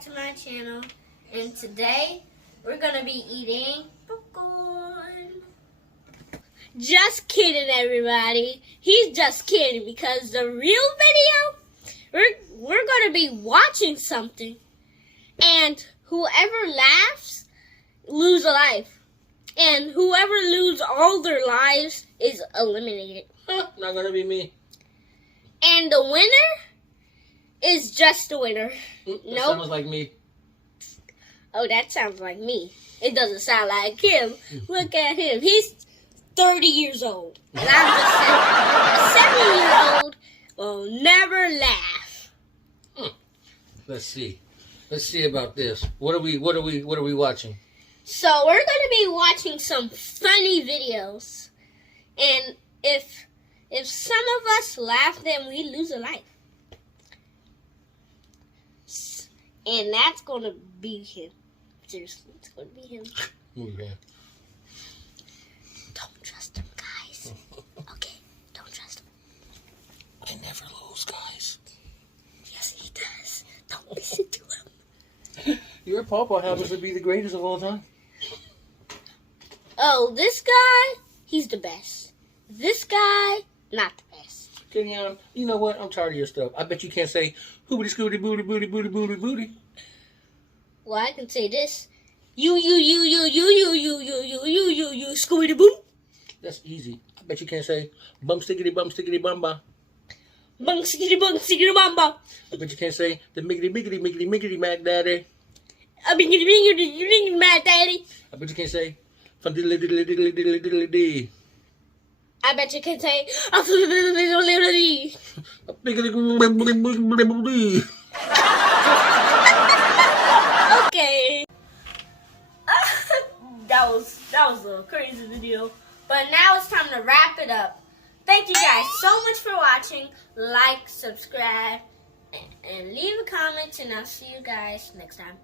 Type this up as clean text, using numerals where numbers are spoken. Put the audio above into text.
back to my channel, and today we're gonna be eating popcorn. Just kidding, everybody. He's just kidding because the real video, we're gonna be watching something, and whoever laughs lose a life, and whoever loses all their lives is eliminated. Not gonna be me. And the winner is just the winner. That Nope. sounds like me. Oh, that sounds like me. It doesn't sound like him. Look at him. He's 30 years old. And I'm just saying, a 7-year-old will never laugh. Let's see. Let's see about this. What are we watching? So we're gonna be watching some funny videos. And if some of us laugh, then we lose a life. And that's gonna be him. Seriously, it's gonna be him. Okay. Don't trust him, guys. Okay, don't trust him. I never lose, guys. Yes, he does. Don't listen to him. Your Paw Paw happens to be the greatest of all time. Oh, this guy, he's the best. This guy, not the best. Kaedion, you know what? I'm tired of your stuff. I bet you can't say hoobity scooty booty booty booty booty booty. Well, I can say this. You, Scooby Boo. That's easy. I bet you can't say bum stickity bumba. Bung, siggity, bamba. I bet you can't say the miggity mac daddy. I mean, you mad, daddy. I bet you can't say fun diddly diddly diddly diddly diddly dee. I bet you can say, okay. that was a crazy video. But now it's time to wrap it up. Thank you guys so much for watching. Like, subscribe, and leave a comment, and I'll see you guys next time.